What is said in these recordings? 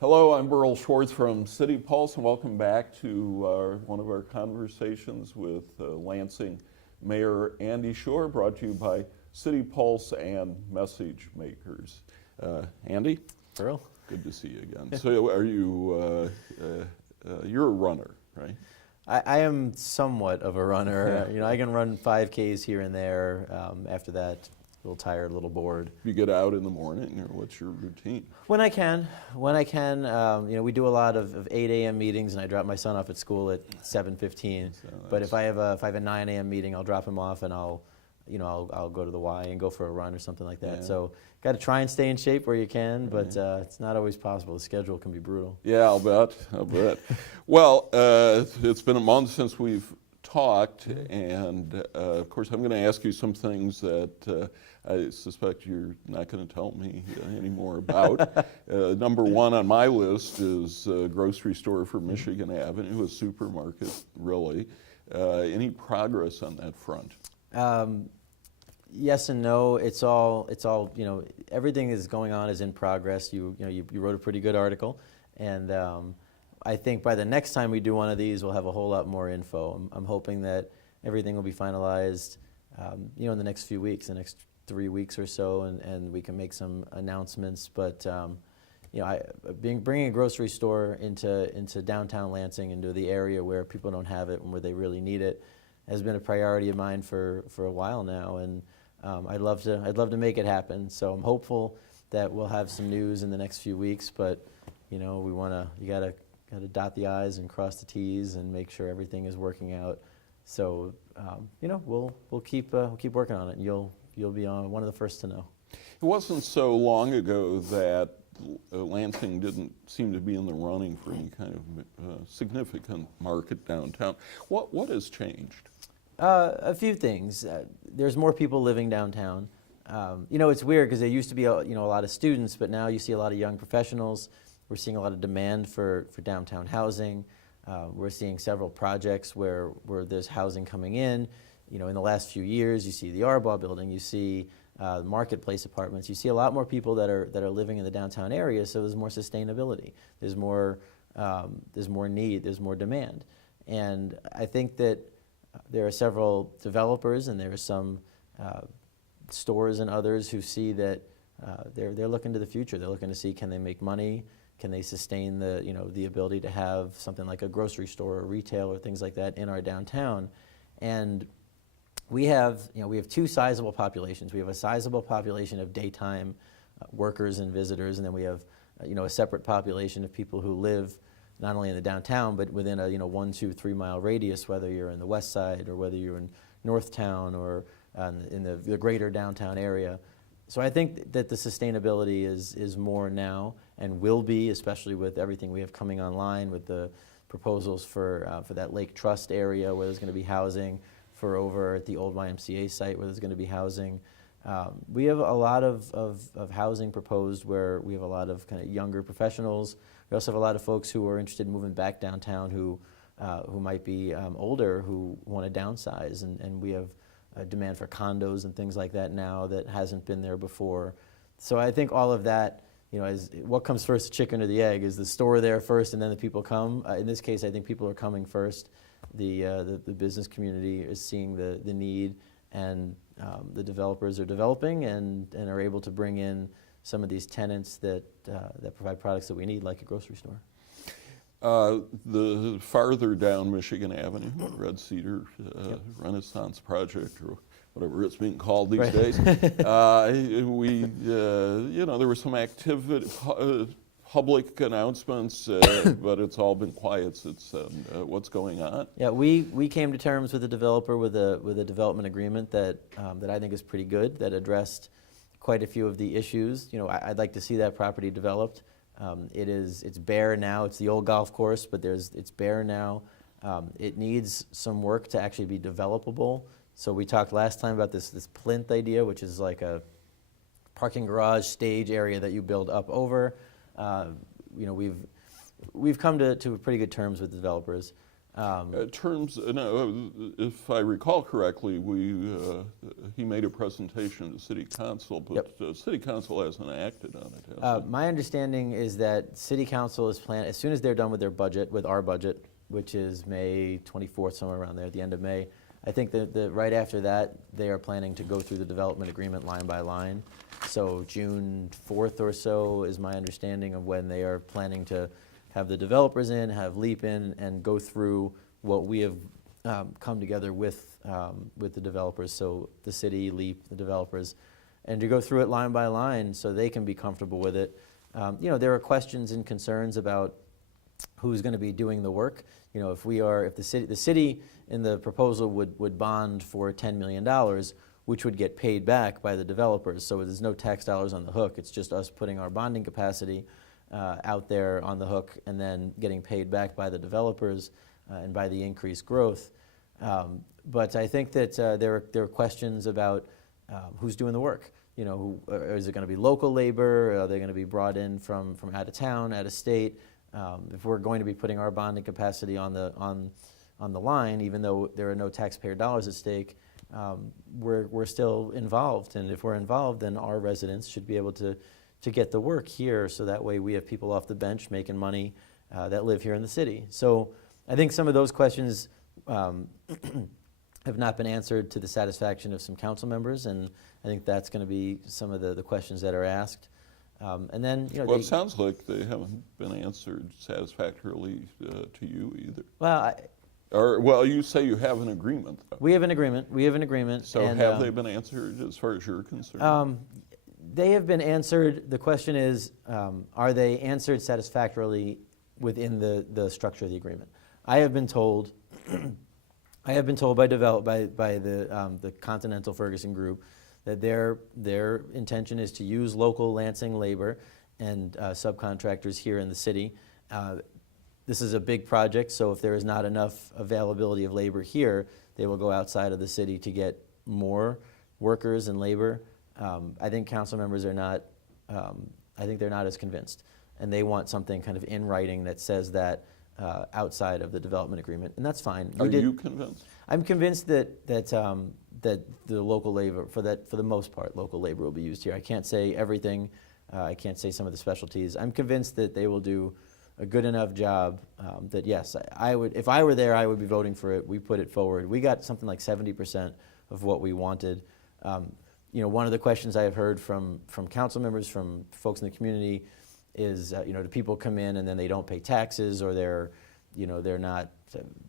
Hello, I'm Berl Schwartz from City Pulse, and welcome back to one of our conversations with Lansing Mayor Andy Schor, brought to you by City Pulse and Message Makers. Andy? Berl? Good to see you again. So are you, you're a runner, right? I am somewhat of a runner. You know, I can run 5Ks here and there. After that, a little tired, a little bored. You get out in the morning, or what's your routine? When I can. You know, we do a lot of 8 a.m. meetings, and I drop my son off at school at 7:15. So but if I have a 9 a.m. meeting, I'll drop him off, and I'll go to the Y and go for a run or something like that. Yeah. So got to try and stay in shape where you can, but it's not always possible. The schedule can be brutal. Yeah, I'll bet. Well, it's been a month since we've talked, and of course I'm going to ask you some things that I suspect you're not going to tell me any more about. Number one on my list is a grocery store for Michigan Avenue, a supermarket, really. Any progress on that front? Yes and no. It's all. You know, everything is going on is in progress. You wrote a pretty good article, and I think by the next time we do one of these, we'll have a whole lot more info. I'm hoping that everything will be finalized, you know, in the next few weeks, the next 3 weeks or so, and we can make some announcements. But you know, bringing a grocery store into downtown Lansing, into the area where people don't have it and where they really need it, has been a priority of mine for a while now, and I'd love to make it happen. So I'm hopeful that we'll have some news in the next few weeks. But you know, you gotta dot the I's and cross the T's and make sure everything is working out. So you know, we'll keep working on it, and you'll be one of the first to know. It wasn't so long ago that Lansing didn't seem to be in the running for any kind of significant market downtown. What has changed? A few things. There's more people living downtown. You know, it's weird because there used to be a lot of students, but now you see a lot of young professionals. We're seeing a lot of demand for downtown housing. We're seeing several projects where there's housing coming in. You know, in the last few years, you see the Arbaugh building, you see Marketplace apartments. You see a lot more people that are living in the downtown area. So there's more sustainability. There's more need. There's more demand. And I think that there are several developers, and there are some stores and others who see that they're looking to the future. They're looking to see, can they make money? Can they sustain the ability to have something like a grocery store or retail or things like that in our downtown? And we have two sizable populations. We have a sizable population of daytime workers and visitors, and then we have a separate population of people who live not only in the downtown but within a 1, 2, 3 mile radius, whether you're in the west side or whether you're in Northtown or in the greater downtown area. So I think that the sustainability is more now and will be, especially with everything we have coming online, with the proposals for that Lake Trust area where there's going to be housing, for over at the old YMCA site where there's going to be housing. We have a lot of housing proposed where we have a lot of kind of younger professionals. We also have a lot of folks who are interested in moving back downtown who might be older, who want to downsize, and we have a demand for condos and things like that now that hasn't been there before. So I think all of that, is what comes first, the chicken or the egg? Is the store there first and then the people come? In this case, I think people are coming first. The business community is seeing the need, and the developers are developing and are able to bring in some of these tenants that provide products that we need, like a grocery store. The farther down Michigan Avenue, Red Cedar Renaissance Project, or whatever it's being called these days, there was some activity, public announcements, but it's all been quiet since then. What's going on? Yeah, we came to terms with the developer with a development agreement that I think is pretty good, that addressed quite a few of the issues. I'd like to see that property developed. It's bare now. It's the old golf course, but it's bare now. It needs some work to actually be developable. So we talked last time about this plinth idea, which is like a parking garage stage area that you build up over. We've come to pretty good terms with the developers. Terms, no, if I recall correctly, he made a presentation to City Council, but City Council hasn't acted on it, has it? My understanding is that City Council is planning, as soon as they're done with their budget, with our budget, which is May 24th, somewhere around there, at the end of May, I think that right after that, they are planning to go through the development agreement line by line. So June 4th or so is my understanding of when they are planning to have the developers in, have LEAP in, and go through what we have come together with the developers, so the city, LEAP, the developers, and to go through it line by line so they can be comfortable with it. There are questions and concerns about who's going to be doing the work. If the city in the proposal would bond for $10 million, which would get paid back by the developers. So there's no tax dollars on the hook. It's just us putting our bonding capacity out there on the hook and then getting paid back by the developers and by the increased growth. But I think that there are questions about who's doing the work. Is it going to be local labor? Are they going to be brought in from out of town, out of state? If we're going to be putting our bonding capacity on the line, even though there are no taxpayer dollars at stake, we're still involved. And if we're involved, then our residents should be able to get the work here, so that way we have people off the bench making money that live here in the city. So I think some of those questions have not been answered to the satisfaction of some council members, and I think that's going to be some of the questions that are asked. And then, well, it sounds like they haven't been answered satisfactorily to you either. Well, you say you have an agreement, though. We have an agreement. So have they been answered as far as you're concerned? They have been answered. The question is, are they answered satisfactorily within the structure of the agreement? I have been told by the Continental Ferguson Group that their intention is to use local Lansing labor and subcontractors here in the city. This is a big project, so if there is not enough availability of labor here, they will go outside of the city to get more workers and labor. I think council members are not, I think they're not as convinced, and they want something kind of in writing that says that outside of the development agreement, and that's fine. Are you convinced? I'm convinced that the local labor, for the most part, local labor will be used here. I can't say everything. I can't say some of the specialties. I'm convinced that they will do a good enough job that yes, I would. If I were there, I would be voting for it. We put it forward. We got something like 70% of what we wanted. One of the questions I have heard from council members, from folks in the community, is do people come in and then they don't pay taxes, or they're not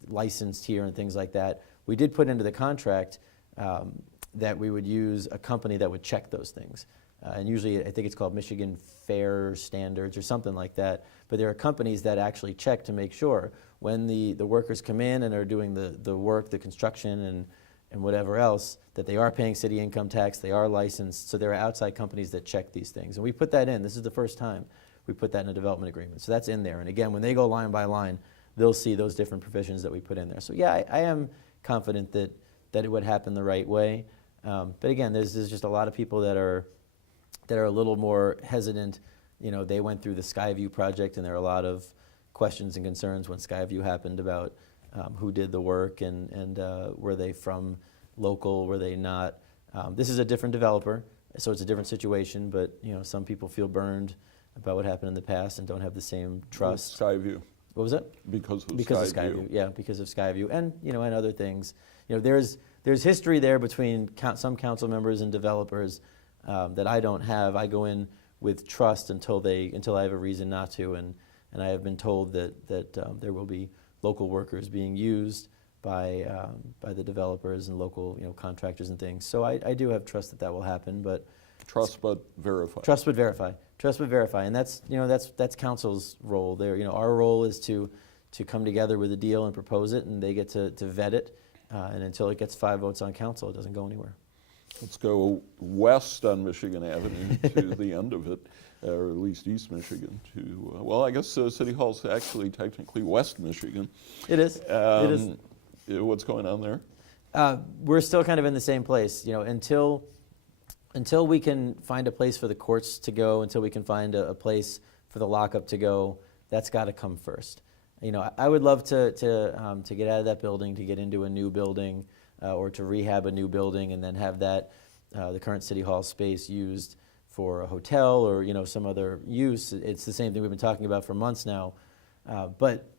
licensed here and things like that. We did put into the contract that we would use a company that would check those things. And usually I think it's called Michigan Fair Standards or something like that. But there are companies that actually check to make sure when the workers come in and are doing the work, the construction and whatever else, that they are paying city income tax, they are licensed. So there are outside companies that check these things. And we put that in. This is the first time we put that in a development agreement. So that's in there. And again, when they go line by line, they'll see those different provisions that we put in there. So yeah, I am confident that it would happen the right way. But again, there's just a lot of people that are a little more hesitant. They went through the Skyview project, and there are a lot of questions and concerns when Skyview happened about who did the work and were they from local, were they not. This is a different developer, so it's a different situation, but some people feel burned about what happened in the past and don't have the same trust. Skyview. What was that? Because of Skyview. Yeah, because of Skyview, and and other things. There's history there between some council members and developers that I don't have. I go in with trust until I have a reason not to, and I have been told that there will be local workers being used by the developers and local contractors and things. So I do have trust that will happen, but trust but verify. Trust but verify. Trust but verify, and that's that's council's role there. Our role is to come together with a deal and propose it, and they get to vet it, and until it gets 5 votes on council, it doesn't go anywhere. Let's go west on Michigan Avenue to the end of it, or at least East Michigan to, well, I guess City Hall's actually technically West Michigan. It is. It is. What's going on there? We're still kind of in the same place, until we can find a place for the courts to go, until we can find a place for the lockup to go. That's got to come first. You know, I would love to get out of that building, to get into a new building, or to rehab a new building, and then have that the current city hall space used for a hotel or, you know, some other use. It's the same thing we've been talking about for months now, but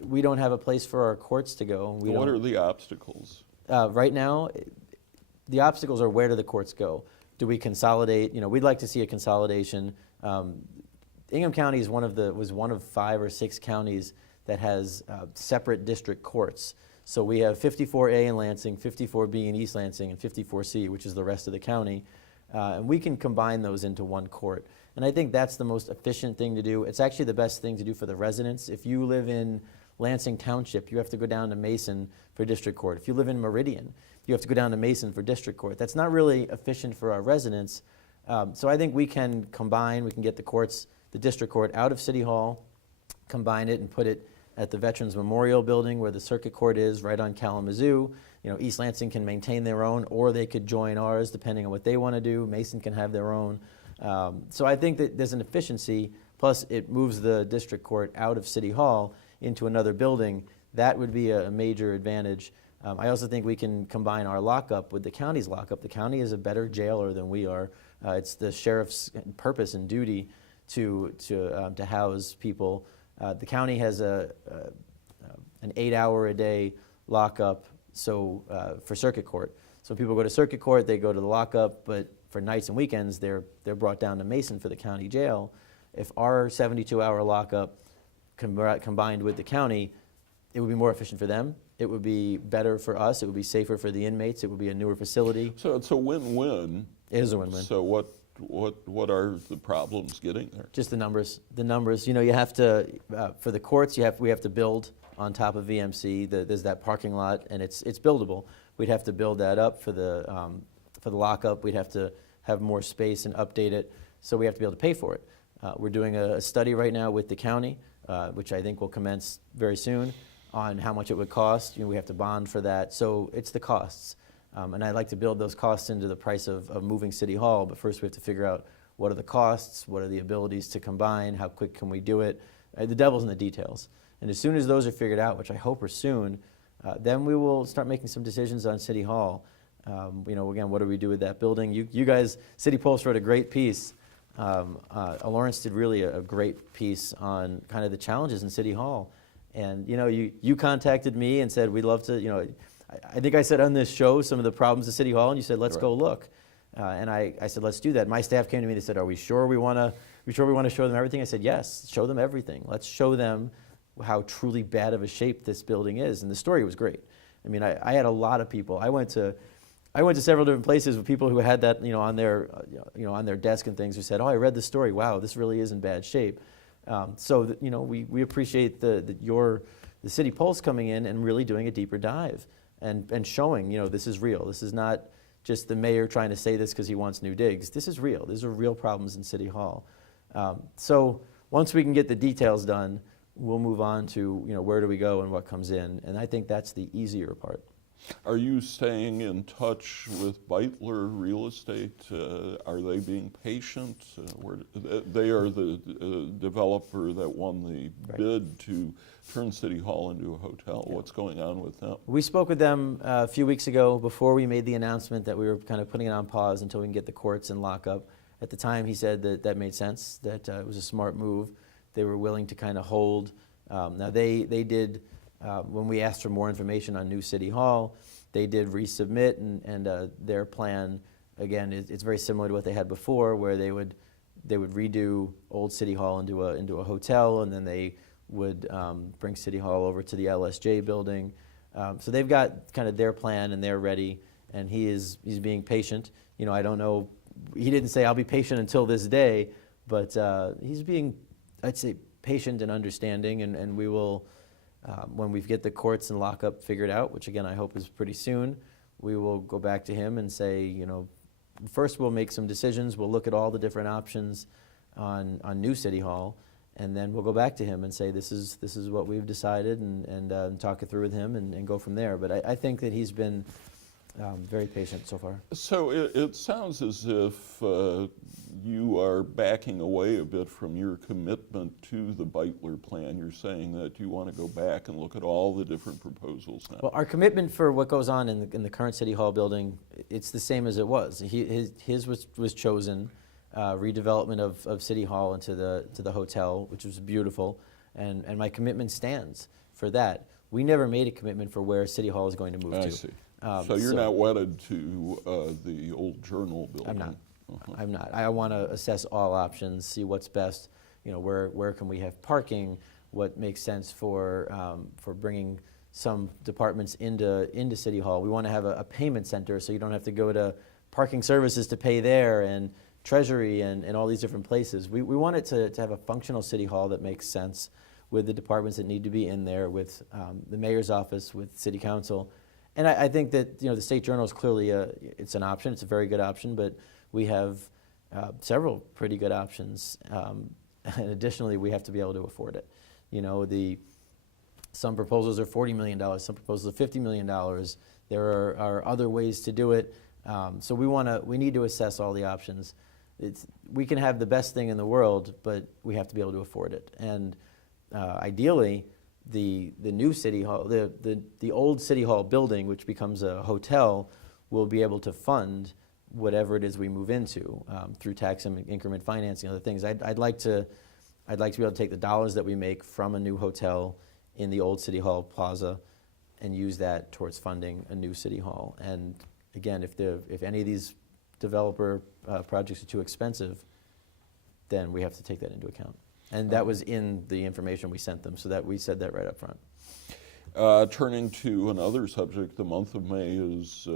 we don't have a place for our courts to go. What are the obstacles? Right now, the obstacles are, where do the courts go? Do we consolidate? You know, we'd like to see a consolidation. Ingham County is was one of 5 or 6 counties that has separate district courts. So we have 54A in Lansing, 54B in East Lansing, and 54C, which is the rest of the county. And we can combine those into one court. And I think that's the most efficient thing to do. It's actually the best thing to do for the residents. If you live in Lansing Township, you have to go down to Mason for district court. If you live in Meridian, you have to go down to Mason for district court. That's not really efficient for our residents. So I think we can combine, we can get the courts, the district court out of City Hall, combine it and put it at the Veterans Memorial Building where the circuit court is, right on Kalamazoo. You know, East Lansing can maintain their own, or they could join ours depending on what they want to do. Mason can have their own. So I think that there's an efficiency, plus it moves the district court out of City Hall into another building. That would be a major advantage. I also think we can combine our lockup with the county's lockup. The county is a better jailer than we are. It's the sheriff's purpose and duty to house people. The county has an 8-hour-a-day lockup, so for circuit court. So people go to circuit court, they go to the lockup, but for nights and weekends, they're brought down to Mason for the county jail. If our 72-hour lockup combined with the county, it would be more efficient for them. It would be better for us. It would be safer for the inmates. It would be a newer facility. So it's a win-win. It is a win-win. So what are the problems getting there? Just the numbers. The numbers. You know, you have to for the courts. We have to build on top of VMC. There's that parking lot, and it's buildable. We'd have to build that up for the lockup. We'd have to have more space and update it. So we have to be able to pay for it. We're doing a study right now with the county, which I think will commence very soon, on how much it would cost. You know, we have to bond for that. So it's the costs. And I'd like to build those costs into the price of moving City Hall, but first we have to figure out what are the costs, what are the abilities to combine, how quick can we do it. The devil's in the details. And as soon as those are figured out, which I hope are soon, then we will start making some decisions on City Hall. You know, again, what do we do with that building? You guys, City Pulse wrote a great piece. Lawrence did really a great piece on kind of the challenges in City Hall. And, you know, you contacted me and said, we'd love to, you know, I think I said on this show some of the problems at City Hall, and you said, let's go look. And I said, let's do that. My staff came to me and they said, are we sure we want to show them everything? I said, yes, show them everything. Let's show them how truly bad of a shape this building is. And the story was great. I mean, I had a lot of people. I went to several different places with people who had that, you know, on their desk and things, who said, oh, I read the story. Wow, this really is in bad shape. So you know, we appreciate the City Pulse coming in and really doing a deeper dive and showing, you know, this is real. This is not just the mayor trying to say this because he wants new digs. This is real. These are real problems in City Hall. So once we can get the details done, we'll move on to, you know, where do we go and what comes in. And I think that's the easier part. Are you staying in touch with Beitler Real Estate? Are they being patient? They are the developer that won the bid to turn City Hall into a hotel. Yeah. What's going on with them? We spoke with them a few weeks ago before we made the announcement that we were kind of putting it on pause until we can get the courts and lockup. At the time, he said that made sense, that it was a smart move. They were willing to kind of hold. Now they did. When we asked for more information on new City Hall, they did resubmit, and their plan, again, it's very similar to what they had before, where they would redo old City Hall into a hotel, and then they would bring City Hall over to the LSJ building. So they've got kind of their plan, and they're ready, and he's being patient. You know, I don't know, he didn't say I'll be patient until this day, but he's being, I'd say, patient and understanding, and we will. When we get the courts and lockup figured out, which again I hope is pretty soon, we will go back to him and say, you know, first we'll make some decisions. We'll look at all the different options on new City Hall, and then we'll go back to him and say this is what we've decided, and talk it through with him and go from there. But I think that he's been Very patient so far. So it sounds as if you are backing away a bit from your commitment to the Beitler plan. You're saying that you want to go back and look at all the different proposals now. Well, our commitment for what goes on in the current City Hall building, it's the same as it was. His was chosen, redevelopment of City Hall into the hotel, which was beautiful, and my commitment stands for that. We never made a commitment for where City Hall is going to move to. I see. So you're not wedded to the old Journal building? I'm not. I'm not. I want to assess all options, see what's best. Where can we have parking? What makes sense for bringing some departments into City Hall? We want to have a payment center, so you don't have to go to parking services to pay there, and Treasury and all these different places. We want it to have a functional City Hall that makes sense with the departments that need to be in there, with the mayor's office, with City Council. And I think that the State Journal is clearly it's an option. It's a very good option, but we have several pretty good options. And additionally, we have to be able to afford it. Some proposals are $40 million, some proposals are $50 million. There are other ways to do it. So we need to assess all the options. We can have the best thing in the world, but we have to be able to afford it. And ideally, the new City Hall, the old City Hall building, which becomes a hotel, will be able to fund whatever it is we move into through tax increment financing, other things. I'd like to be able to take the dollars that we make from a new hotel in the old City Hall plaza and use that towards funding a new City Hall. And again, if any of these developer projects are too expensive, then we have to take that into account. And that was in the information we sent them, so that we said that right up front. Turning to another subject, the month of May is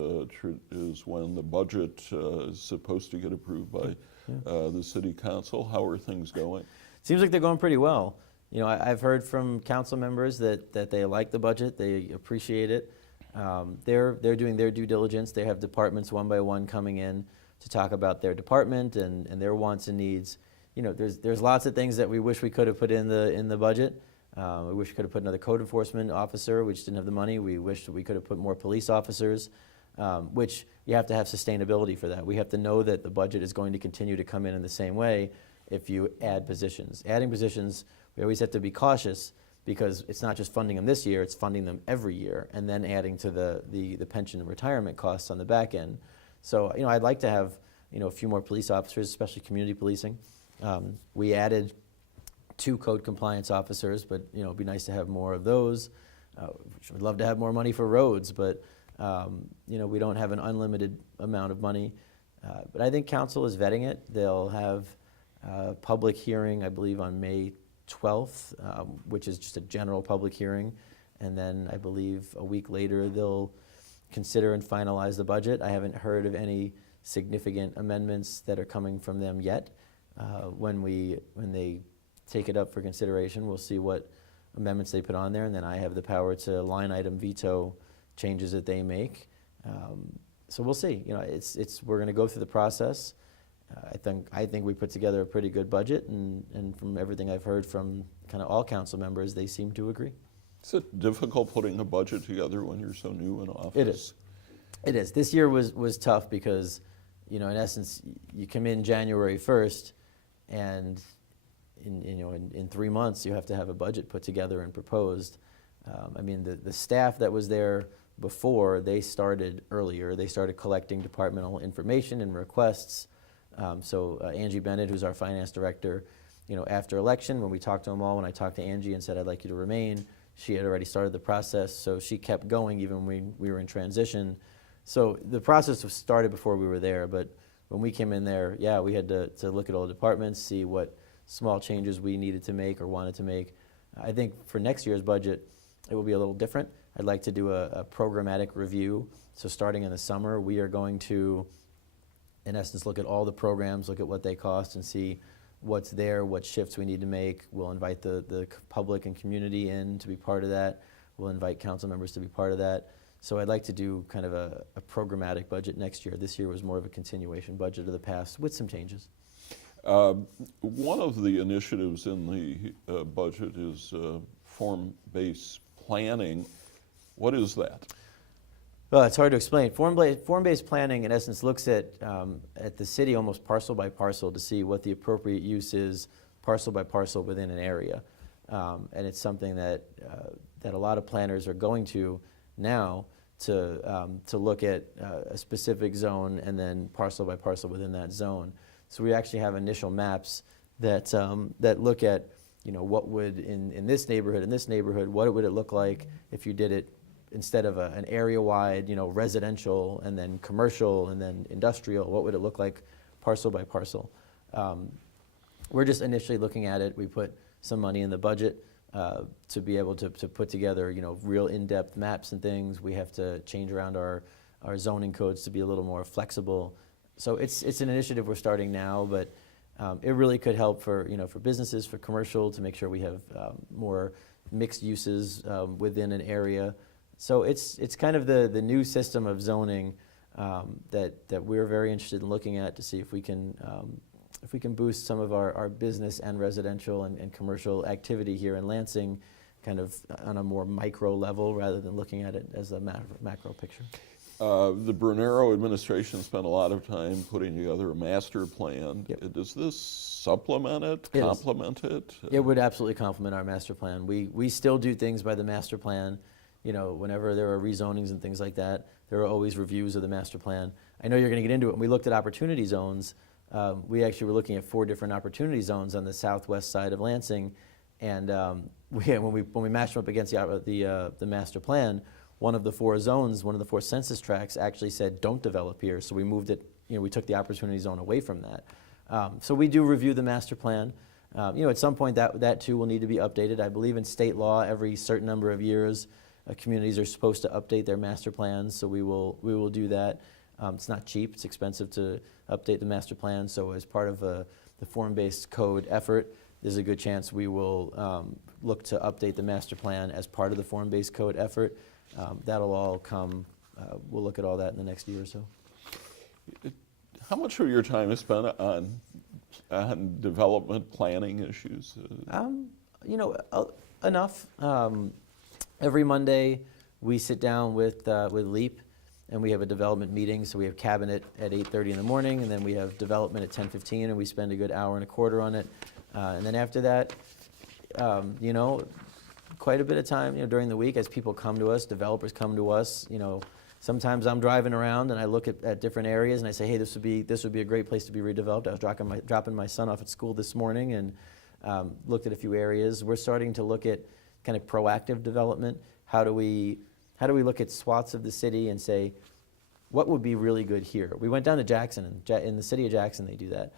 when the budget is supposed to get approved by the City Council. How are things going? Seems like they're going pretty well. I've heard from council members that they like the budget, they appreciate it. They're doing their due diligence. They have departments one by one coming in to talk about their department and their wants and needs. There's lots of things that we wish we could have put in the budget. We wish we could have put another code enforcement officer. We just didn't have the money. We wish that we could have put more police officers, which you have to have sustainability for that. We have to know that the budget is going to continue to come in the same way if you add positions. Adding positions, we always have to be cautious because it's not just funding them this year, it's funding them every year and then adding to the pension and retirement costs on the back end. So, I'd like to have, a few more police officers, especially community policing. We added 2 code compliance officers, but it'd be nice to have more of those. We'd love to have more money for roads, but we don't have an unlimited amount of money. But I think council is vetting it. They'll have a public hearing, I believe, on May 12th, which is just a general public hearing. And then I believe a week later they'll consider and finalize the budget. I haven't heard of any significant amendments that are coming from them yet. When they take it up for consideration, we'll see what amendments they put on there, and then I have the power to line item veto changes that they make. So we'll see. We're going to go through the process. I think we put together a pretty good budget, and from everything I've heard from kind of all council members, they seem to agree. Is it difficult putting a budget together when you're so new in office? It is. It is. This year was tough because, in essence, you come in January 1st, and in 3 months you have to have a budget put together and proposed. The staff that was there before, they started earlier. They started collecting departmental information and requests. So Angie Bennett, who's our finance director, after election, when we talked to them all, when I talked to Angie and said I'd like you to remain, she had already started the process, so she kept going even when we were in transition. So the process was started before we were there, but when we came in there, we had to look at all the departments, see what small changes we needed to make or wanted to make. I think for next year's budget, it will be a little different. I'd like to do a programmatic review. So starting in the summer, we are going to, in essence, look at all the programs, look at what they cost and see what's there, what shifts we need to make. We'll invite the public and community in to be part of that. We'll invite council members to be part of that. So I'd like to do kind of a programmatic budget next year. This year was more of a continuation budget of the past with some changes. One of the initiatives in the budget is form-based planning. What is that? Well, it's hard to explain. Form-based planning, in essence, looks at the city almost parcel by parcel to see what the appropriate use is, parcel by parcel within an area, and it's something that that a lot of planners are going to now to look at a specific zone and then parcel by parcel within that zone. So we actually have initial maps that that look at, you know, what would in this neighborhood, what would it look like if you did it instead of an area-wide, you know, residential and then commercial and then industrial, what would it look like parcel by parcel? We're just initially looking at it. We put some money in the budget to be able to put together, you know, real in-depth maps and things. We have to change around our zoning codes to be a little more flexible. So it's an initiative we're starting now, but it really could help for, you know, for businesses, for commercial, to make sure we have more mixed uses within an area. So it's kind of the new system of zoning that we're very interested in looking at to see if we can boost some of our business and residential and commercial activity here in Lansing, kind of on a more micro level rather than looking at it as a macro picture. The Brunero administration spent a lot of time putting together a master plan. Yep. Does this supplement it, It is. complement it? It would absolutely complement our master plan. We still do things by the master plan. You know, whenever there are rezonings and things like that, there are always reviews of the master plan. I know you're going to get into it. When we looked at opportunity zones, we actually were looking at 4 different opportunity zones on the southwest side of Lansing, and when we matched them up against the master plan, one of the 4 zones, one of the 4 census tracts actually said don't develop here. So we moved it. You know, we took the opportunity zone away from that. So we do review the master plan. You know, at some point that too will need to be updated. I believe in state law, every certain number of years, communities are supposed to update their master plans. So we will do that. It's not cheap. It's expensive to update the master plan. So as part of the form-based code effort, there's a good chance we will look to update the master plan as part of the form-based code effort. That'll all come. We'll look at all that in the next year or so. How much of your time is spent on development planning issues? You know, enough. Every Monday, we sit down with LEAP, and we have a development meeting. So we have cabinet at 8:30 in the morning, and then we have development at 10:15, and we spend a good hour and a quarter on it. And then after that, you know, quite a bit of time, you know, during the week as people come to us, developers come to us. You know, sometimes I'm driving around and I look at different areas and I say, hey, this would be a great place to be redeveloped. I was dropping my son off at school this morning and looked at a few areas. We're starting to look at kind of proactive development. How do we look at swaths of the city and say, what would be really good here? We went down to Jackson, and in the city of Jackson, they do that.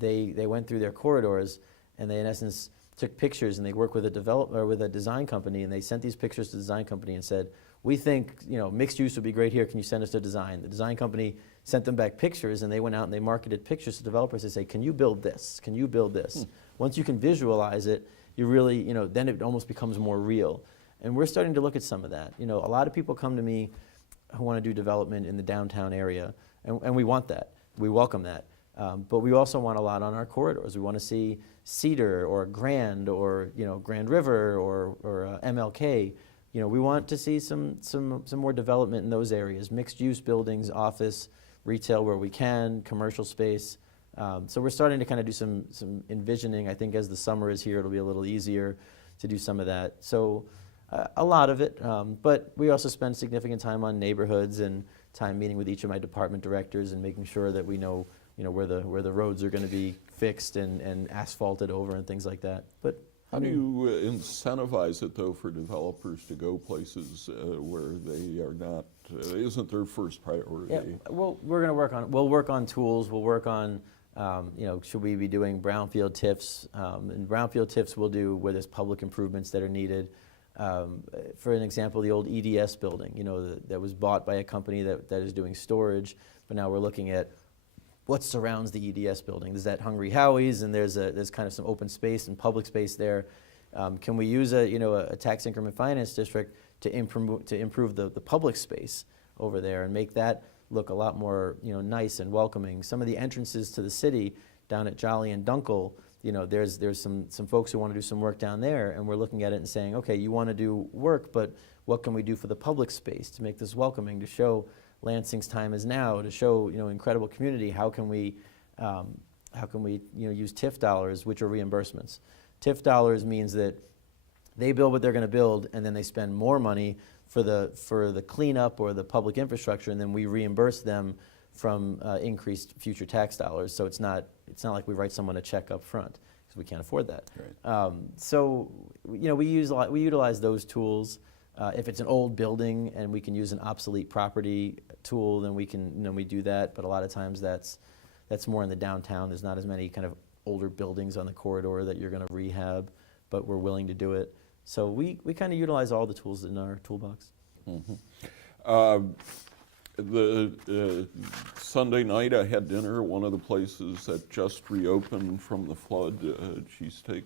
They went through their corridors, and they, in essence, took pictures, and they worked with a developer, with a design company, and they sent these pictures to the design company and said, we think, you know, mixed use would be great here. Can you send us a design? The design company sent them back pictures, and they went out and they marketed pictures to developers. They say, can you build this? Can you build this? Once you can visualize it, you really, you know, then it almost becomes more real. And we're starting to look at some of that. You know, a lot of people come to me who want to do development in the downtown area, and we want that. We welcome that. But we also want a lot on our corridors. We want to see Cedar or Grand or, you know, Grand River or MLK. You know, we want to see some more development in those areas, mixed use buildings, office, retail where we can, commercial space. So we're starting to kind of do some envisioning. I think as the summer is here, it'll be a little easier to do some of that. So a lot of it, but we also spend significant time on neighborhoods and time meeting with each of my department directors and making sure that we know, you know, where the roads are going to be fixed and asphalted over and things like that. But how do you incentivize it, though, for developers to go places where they are not, isn't their first priority? Yeah, well, we'll work on tools. We'll work on, you know, should we be doing brownfield TIFs? And brownfield TIFs we'll do where there's public improvements that are needed. For an example, the old EDS building, you know, that was bought by a company that is doing storage, but now we're looking at what surrounds the EDS building. There's that Hungry Howie's, and there's kind of some open space and public space there. Can we use a tax increment finance district to improve the public space over there and make that look a lot more, you know, nice and welcoming? Some of the entrances to the city down at Jolly and Dunkel, you know, there's some folks who want to do some work down there, and we're looking at it and saying, okay, you want to do work, but what can we do for the public space to make this welcoming, to show Lansing's time is now, to show incredible community. How can we use TIF dollars, which are reimbursements. TIF dollars means that they build what they're going to build, and then they spend more money for the cleanup or the public infrastructure, and then we reimburse them from increased future tax dollars. So it's not like we write someone a check up front, because we can't afford that. Right. So we utilize those tools. If it's an old building and we can use an obsolete property tool, then we do that. But a lot of times that's more in the downtown. There's not as many kind of older buildings on the corridor that you're going to rehab, but we're willing to do it. So we kind of utilize all the tools in our toolbox. Mm-hmm. The Sunday night I had dinner at one of the places that just reopened from the flood, Cheesesteak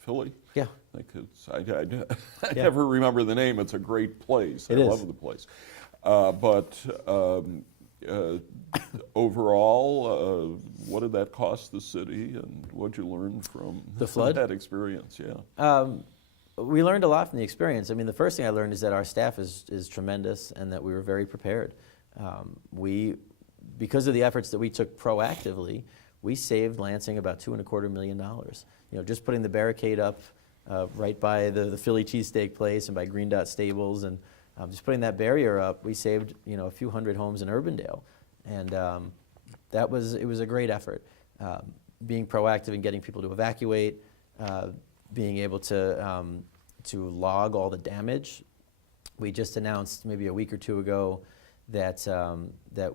Philly. Yeah. I think it's, I never remember the name. It's a great place. I love the place. But overall, what did that cost the city, and what did you learn from the flood? That experience? Yeah. We learned a lot from the experience. I mean, the first thing I learned is that our staff is tremendous, and that we were very prepared. Because of the efforts that we took proactively, we saved Lansing about $2.25 million. Just putting the barricade up right by the Philly cheesesteak place and by Green Dot Stables, and just putting that barrier up, we saved a few hundred homes in Urbandale, and it was a great effort. Being proactive in getting people to evacuate, being able to log all the damage. We just announced maybe a week or two ago that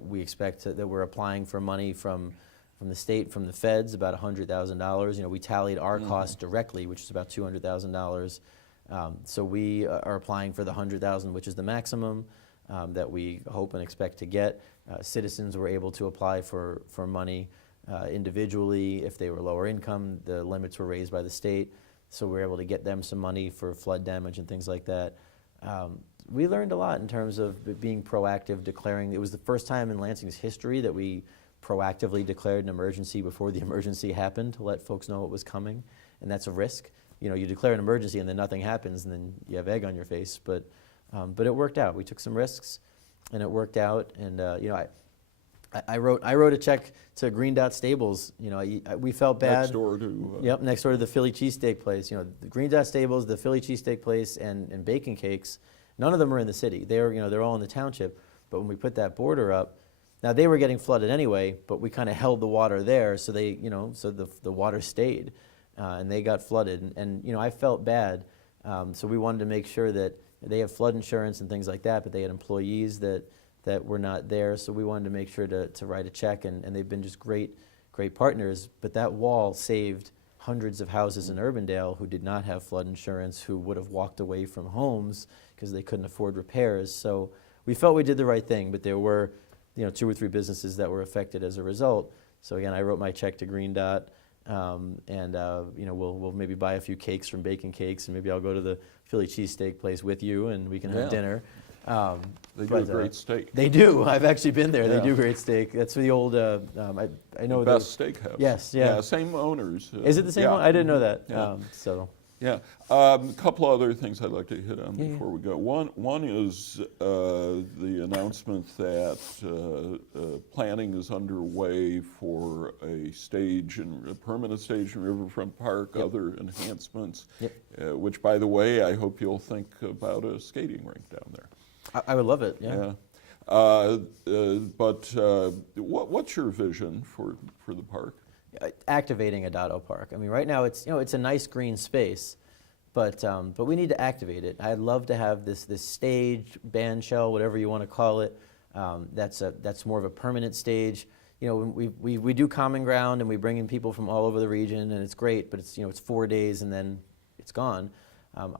we expect that we're applying for money from the state, from the feds, about $100,000. We tallied our costs directly, which is about $200,000. So we are applying for the $100,000, which is the maximum that we hope and expect to get. Citizens were able to apply for money individually. If they were lower income, the limits were raised by the state. So we were able to get them some money for flood damage and things like that. We learned a lot in terms of being proactive, declaring. It was the first time in Lansing's history that we proactively declared an emergency before the emergency happened, to let folks know it was coming, and that's a risk. You declare an emergency and then nothing happens, and then you have egg on your face. But it worked out. We took some risks, and it worked out. And I wrote a check to Green Dot Stables. We felt bad. Next door to. Yep, next door to the Philly cheesesteak place. The Green Dot Stables, the Philly cheesesteak place, and Bacon Cakes. None of them are in the city. They're all in the township. But when we put that border up, now they were getting flooded anyway. But we kind of held the water there, so so the water stayed, and they got flooded. And I felt bad. So we wanted to make sure that they have flood insurance and things like that. But they had employees that were not there, so we wanted to make sure to write a check, and they've been just great partners. But that wall saved hundreds of houses in Urbandale who did not have flood insurance, who would have walked away from homes because they couldn't afford repairs. So we felt we did the right thing, but there were 2 or 3 businesses that were affected as a result. So again, I wrote my check to Green Dot, and we'll maybe buy a few cakes from Bacon Cakes, and maybe I'll go to the Philly cheesesteak place with you, and we can have dinner. They do a great steak. They do. I've actually been there. Yeah. They do great steak. That's the old. I know the best steakhouse. Yes. Yeah. Yeah. Same owners. Is it the same one? I didn't know that. Yeah. Yeah. A couple other things I'd like to hit on before we go. One is the announcement that planning is underway for a permanent stage in Riverfront Park, other enhancements, which, by the way, I hope you'll think about a skating rink down there. I would love it. Yeah. But what's your vision for the park? Activating a Dotto Park. I mean, right now it's a nice green space, but we need to activate it. I'd love to have this stage, band shell, whatever you want to call it. That's more of a permanent stage. We do common ground, and we bring in people from all over the region, and it's great. But it's 4 days and then it's gone.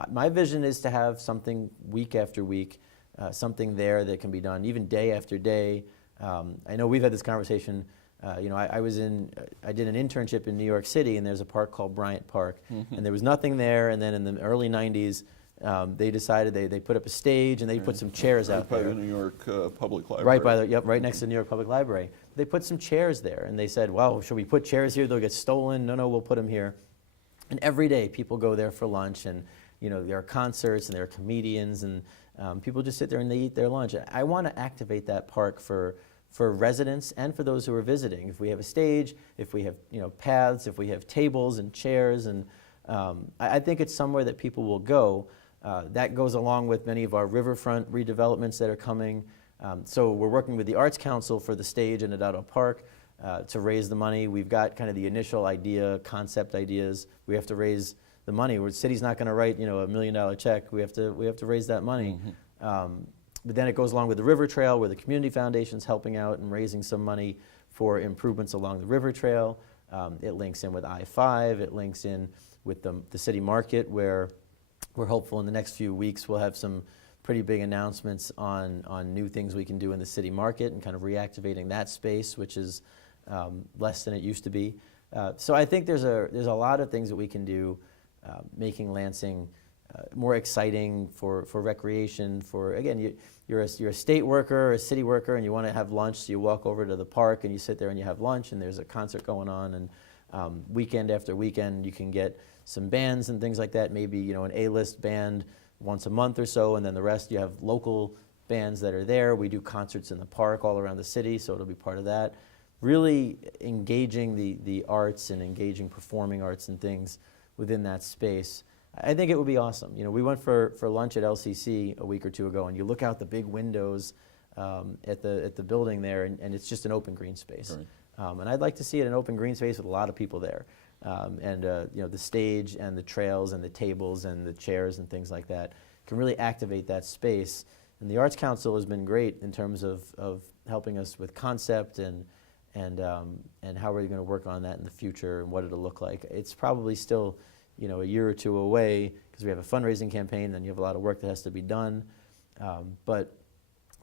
My vision is to have something week after week, something there that can be done even day after day. I know we've had this conversation. I did an internship in New York City, and there's a park called Bryant Park, and there was nothing there. And then in the early '90s, they decided they put up a stage, and they put some chairs out there. Right by the New York Public Library. Right next to the New York Public Library. They put some chairs there, and they said, "Well, should we put chairs here? They'll get stolen." No, we'll put them here. And every day, people go there for lunch, and there are concerts, and there are comedians, and People just sit there and they eat their lunch. I want to activate that park for residents and for those who are visiting. If we have a stage, if we have paths, if we have tables and chairs, and I think it's somewhere that people will go. That goes along with many of our riverfront redevelopments that are coming. So we're working with the Arts Council for the stage in Adado Park to raise the money. We've got kind of the initial concept ideas. We have to raise the money. The city's not going to write $1 million check. We have to raise that money. But then it goes along with the river trail, where the community foundation's helping out and raising some money for improvements along the river trail. It links in with I-5. It links in with the city market, where we're hopeful in the next few weeks we'll have some pretty big announcements on new things we can do in the city market and kind of reactivating that space, which is less than it used to be. So I think there's a lot of things that we can do, making Lansing more exciting for recreation. Again, you're a state worker, a city worker, and you want to have lunch, so you walk over to the park and you sit there and you have lunch, and there's a concert going on, and weekend after weekend you can get some bands and things like that, maybe an A-list band once a month or so, and then the rest you have local bands that are there. We do concerts in the park all around the city, so it'll be part of that. Really engaging the arts and engaging performing arts and things within that space. I think it would be awesome. We went for lunch at LCC a week or two ago, and you look out the big windows at the building there, and it's just an open green space. Right. And I'd like to see it an open green space with a lot of people there. The stage and the trails and the tables and the chairs and things like that can really activate that space. And the Arts Council has been great in terms of helping us with concept and how we're going to work on that in the future and what it'll look like. It's probably still a year or two away, because we have a fundraising campaign, then you have a lot of work that has to be done. But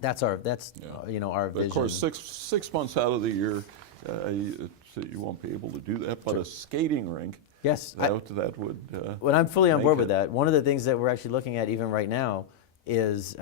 that's our vision. Of course, six months out of the year, you won't be able to do that. But sure. A skating rink, yes, that would. Well, I'm fully on board with that. One of the things that we're actually looking at even right now is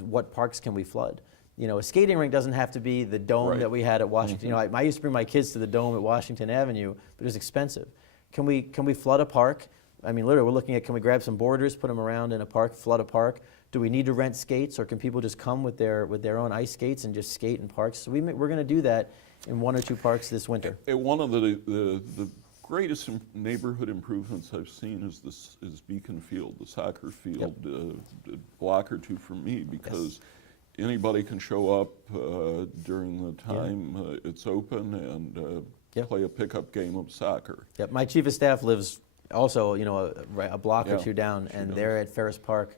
what parks can we flood. A skating rink doesn't have to be the dome right. that we had at Washington. I used to bring my kids to the dome at Washington Avenue, but it was expensive. Can we flood a park? I mean, literally, we're looking at, can we grab some borders, put them around in a park, flood a park? Do we need to rent skates, or can people just come with their own ice skates and just skate in parks? So we're going to do that in 1 or 2 parks this winter. One of the greatest neighborhood improvements I've seen is Beacon Field, the soccer field, yep. A block or 2 from me, because yes. anybody can show up during the time it's open and yep. play a pickup game of soccer. Yep. My chief of staff lives also, a block or 2 down, and they're at Ferris Park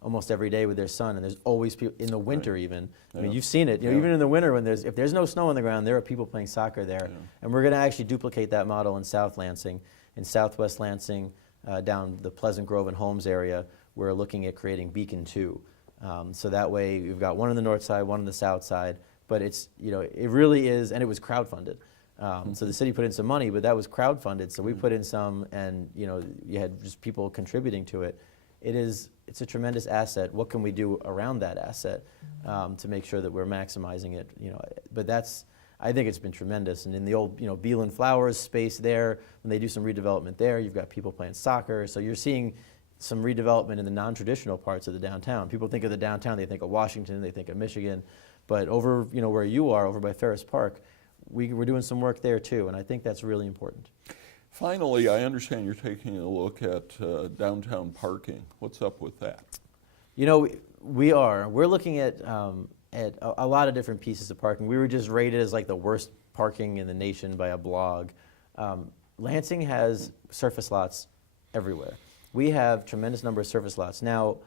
almost every day with their son, and there's always people in the winter right. even. I mean, you've seen it. Even in the winter, if there's no snow on the ground, there are people playing soccer there. Yeah. And we're going to actually duplicate that model in South Lansing, in Southwest Lansing, down the Pleasant Grove and Holmes area. We're looking at creating Beacon 2. So that way, we've got one on the north side, one on the south side. But it's, it really is, and it was crowdfunded. So the city put in some money, but that was crowdfunded. So we put in some, and you had just people contributing to it. It's a tremendous asset. What can we do around that asset to make sure that we're maximizing it? But I think it's been tremendous. And in the old, Beal and Flowers space there, when they do some redevelopment there, you've got people playing soccer. So you're seeing some redevelopment in the non-traditional parts of the downtown. People think of the downtown, they think of Washington, they think of Michigan, but over, where you are, over by Ferris Park, we're doing some work there too, and I think that's really important. Finally, I understand you're taking a look at downtown parking. What's up with that? We are. We're looking at a lot of different pieces of parking. We were just rated as like the worst parking in the nation by a blog. Lansing has surface lots everywhere. We have tremendous number of surface lots. Now,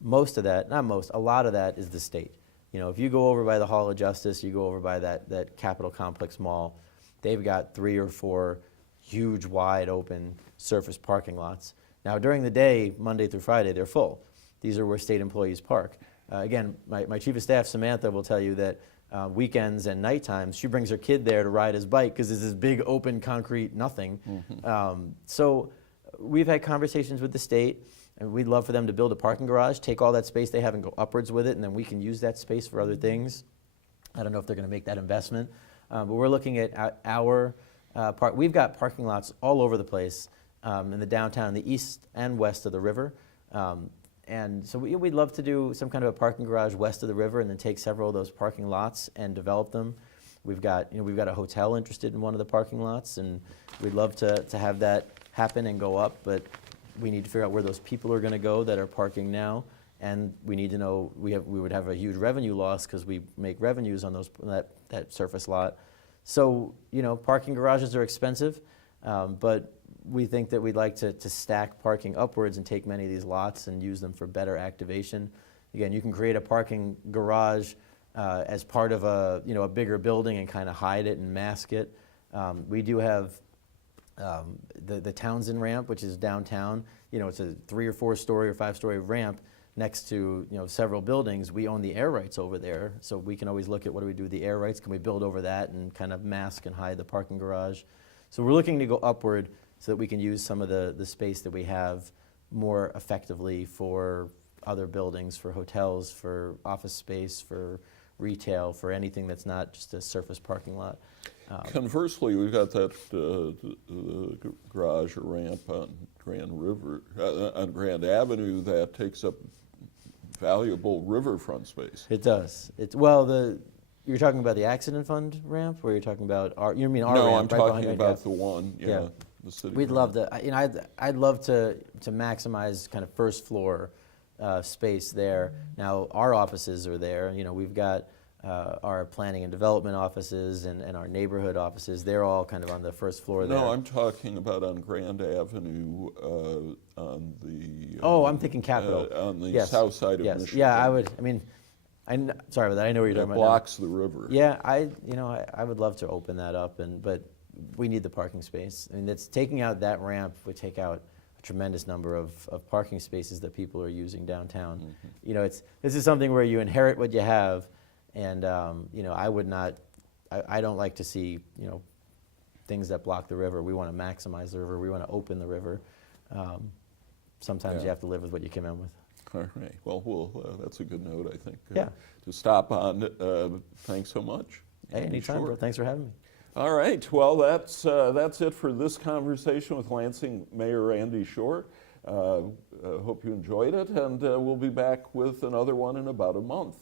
most of that, not most, a lot of that is the state. If you go over by the Hall of Justice, you go over by that Capitol Complex Mall, they've got 3 or 4 huge, wide open surface parking lots. Now, during the day, Monday through Friday, they're full. These are where state employees park. Again, my chief of staff, Samantha, will tell you that weekends and night times, she brings her kid there to ride his bike because it's this big open concrete nothing. Mm-hmm. So we've had conversations with the state, and we'd love for them to build a parking garage, take all that space they have and go upwards with it, and then we can use that space for other things. I don't know if they're going to make that investment, but we're looking at our park. We've got parking lots all over the place in the downtown, the east and west of the river. And so we'd love to do some kind of a parking garage west of the river and then take several of those parking lots and develop them. We've got a hotel interested in one of the parking lots, and we'd love to have that happen and go up, but we need to figure out where those people are going to go that are parking now, and we need to know, we would have a huge revenue loss because we make revenues on that surface lot. So, parking garages are expensive, but we think that we'd like to stack parking upwards and take many of these lots and use them for better activation. Again, you can create a parking garage as part of a bigger building and kind of hide it and mask it. We do have the Townsend ramp, which is downtown. It's a 3 or 4 story or 5 story ramp next to several buildings. We own the air rights over there, so we can always look at what do we do with the air rights. Can we build over that and kind of mask and hide the parking garage? So we're looking to go upward so that we can use some of the space that we have more effectively for other buildings, for hotels, for office space, for retail, for anything that's not just a surface parking lot. Conversely, we've got that garage or ramp on on Grand Avenue that takes up valuable riverfront space. It does. You're talking about the accident fund ramp, or you're talking about our? You mean our no, ramp? I'm right talking behind about the one. Yeah. The city. We'd love to. I'd love to maximize kind of first floor space there. Now our offices are there. We've got our planning and development offices and our neighborhood offices. They're all kind of on the first floor there. No, I'm talking about on Grand Avenue on the. I'm thinking Capitol. On the south side of Michigan. Yeah, I would. Sorry about that. I know what you're talking about. It blocks the river. Yeah, I would love to open that up, but we need the parking space. That's taking out that ramp would take out a tremendous number of parking spaces that people are using downtown. Mm-hmm. This is something where you inherit what you have, and I would not. I don't like to see things that block the river. We want to maximize the river. We want to open the river. Sometimes you have to live with what you come in with. All right. Well, that's a good note, I think. Yeah. To stop on. Thanks so much. Hey, anytime, bro. Thanks for having me. All right. Well, that's it for this conversation with Lansing Mayor Andy Schor. Hope you enjoyed it, and we'll be back with another one in about a month.